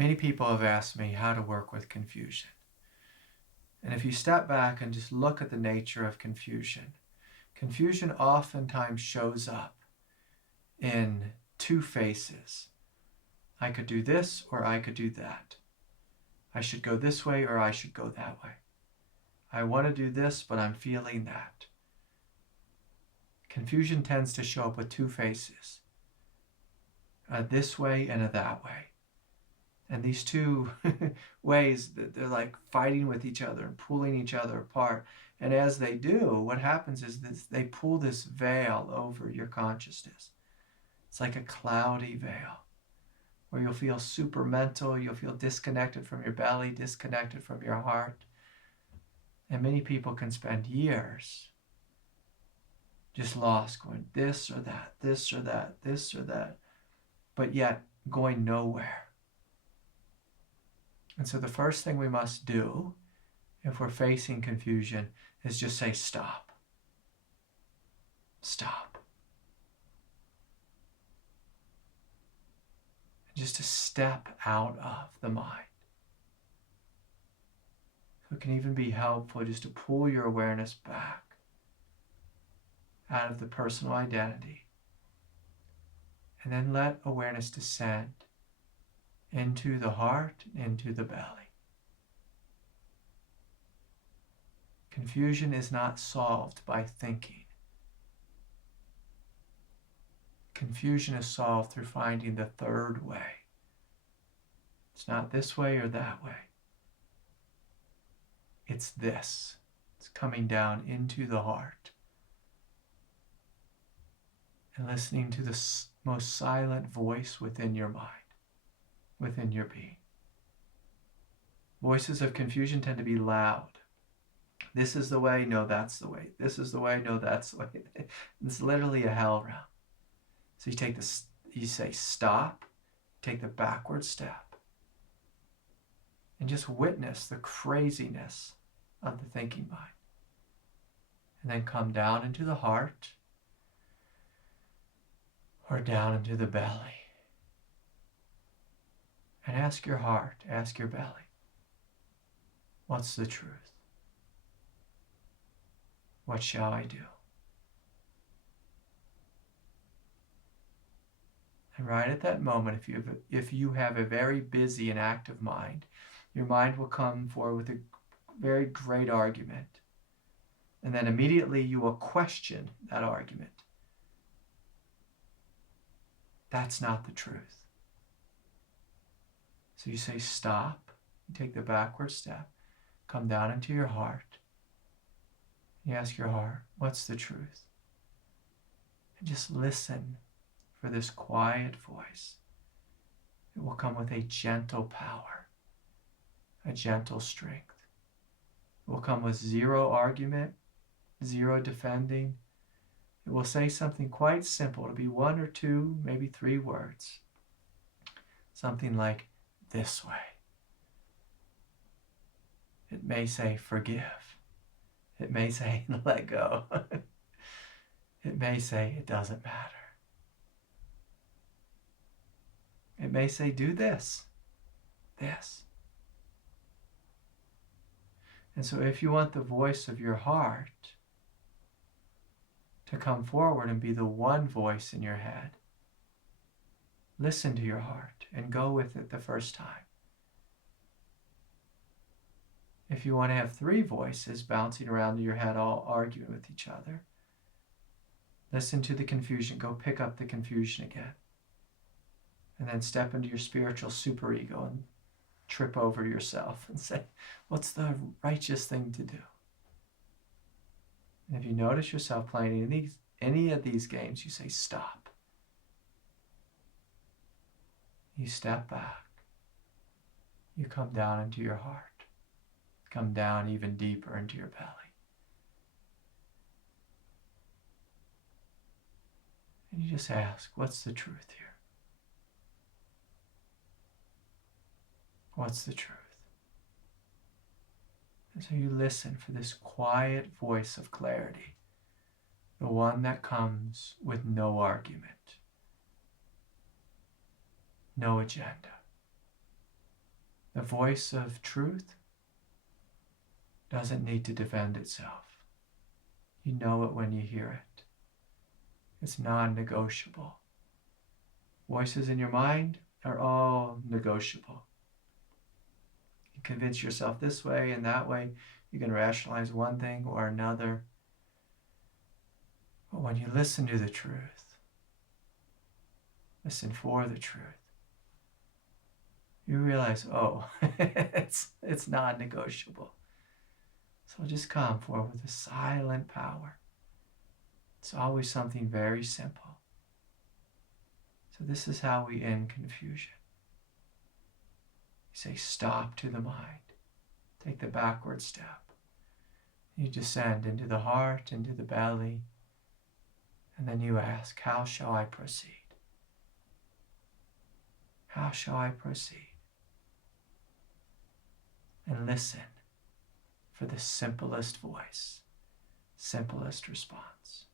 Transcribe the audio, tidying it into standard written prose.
Many people have asked me how to work with confusion. And if you step back and just look at the nature of confusion, confusion oftentimes shows up in two faces. I could do this or I could do that. I should go this way or I should go that way. I want to do this, but I'm feeling that. Confusion tends to show up with two faces, a this way and a that way. And these two ways, they're like fighting with each other and pulling each other apart. And as they do, what happens is that they pull this veil over your consciousness. It's like a cloudy veil where you'll feel super mental, you'll feel disconnected from your belly, disconnected from your heart. And many people can spend years just lost, going this or that, this or that, this or that, but yet going nowhere. And so the first thing we must do if we're facing confusion is just say stop. Stop. And just to step out of the mind. So it can even be helpful just to pull your awareness back out of the personal identity. And then let awareness descend into the heart, into the belly. Confusion is not solved by thinking. Confusion is solved through finding the third way. It's not this way or that way. It's this. It's coming down into the heart. And listening to the most silent voice within your mind, within your being. Voices of confusion tend to be loud. This is the way, no, that's the way. This is the way, no, that's the way. It's literally a hell round. So you say stop, take the backward step, and just witness the craziness of the thinking mind. And then come down into the heart or down into the belly. And ask your heart, ask your belly, what's the truth? What shall I do? And right at that moment, if you have a very busy and active mind, your mind will come forward with a very great argument. And then immediately you will question that argument. That's not the truth. So you say stop, you take the backward step, come down into your heart. You ask your heart, what's the truth? And just listen for this quiet voice. It will come with a gentle power, a gentle strength. It will come with zero argument, zero defending. It will say something quite simple. It'll be one or two, maybe three words. Something like, this way. It may say, forgive. It may say, let go. It may say, it doesn't matter. It may say, do this. And so if you want the voice of your heart to come forward and be the one voice in your head, listen to your heart and go with it the first time. If you want to have three voices bouncing around in your head, all arguing with each other, listen to the confusion. Go pick up the confusion again. And then step into your spiritual superego and trip over yourself and say, what's the righteous thing to do? And if you notice yourself playing any of these games, you say, stop. You step back. You come down into your heart. Come down even deeper into your belly. And you just ask, what's the truth here? What's the truth? And so you listen for this quiet voice of clarity, the one that comes with no argument, no agenda, The voice of truth doesn't need to defend itself. You know it when you hear it. It's non-negotiable. Voices in your mind are all negotiable. You convince yourself this way and that way. You can rationalize one thing or another. But when you listen to the truth, listen for the truth, you realize, oh, it's non-negotiable. So just come forward with a silent power. It's always something very simple. So this is how we end confusion. You say stop to the mind. Take the backward step. You descend into the heart, into the belly, and then you ask, how shall I proceed? How shall I proceed? And listen for the simplest voice, simplest response.